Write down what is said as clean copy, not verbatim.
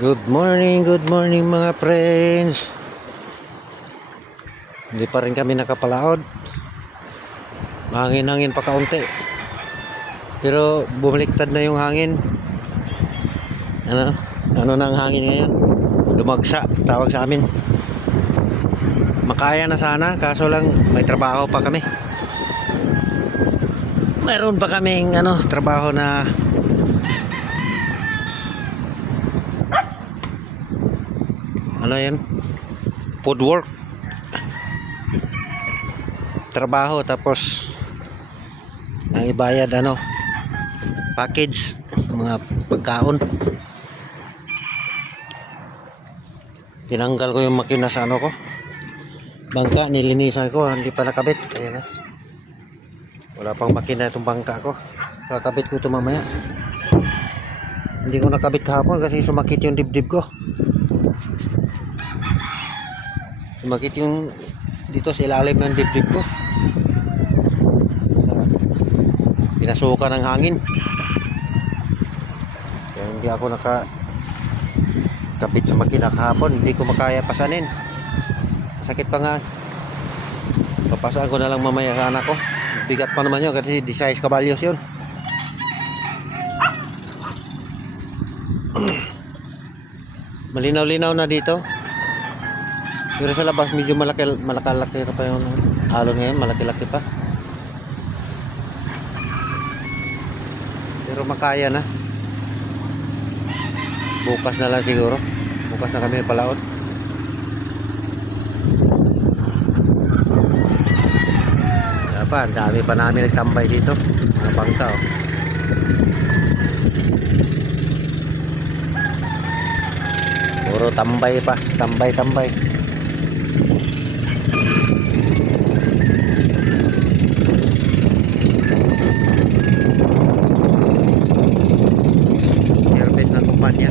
Good morning mga friends. Hindi pa rin kami nakapalaod. Hangin-hangin pa kaunti. Pero bumaliktad na yung hangin. Ano na ang hangin ngayon? Lumagsa, tawag sa amin. Makaya na sana, kaso lang may trabaho pa kami. Meron pa kaming trabaho na yan? Food work. Trabaho tapos ang ibayad package mga pagkaon. Tinanggal ko yung makina sa ko bangka, nilinisan ko, hindi pa nakabit. Ayan na, wala pang makina itong bangka ko, kakabit ko ito mamaya. Hindi ko nakabit kahapon kasi sumakit yung dibdib ko, sumakit yung dito sa ilalim ng dibdib ko, pinasukan ng hangin, kaya hindi ako nakakabit sa makina kahapon. Hindi ko makaya pasanin, sakit pa nga. Papasaan ko na lang mamaya sa anak ko, bigat pa naman yun kasi 16 kabalyos yun. Malinaw-linaw na dito, pero sa labas medyo malaki pa yung alon ngayon, malaki-laki pa. Pero makaya na. Bukas na lang siguro. Bukas na kami palaot. Ang dami pa namin nagtambay dito, mga bangka puro tambay pa, tambay. Service ng kumpanya.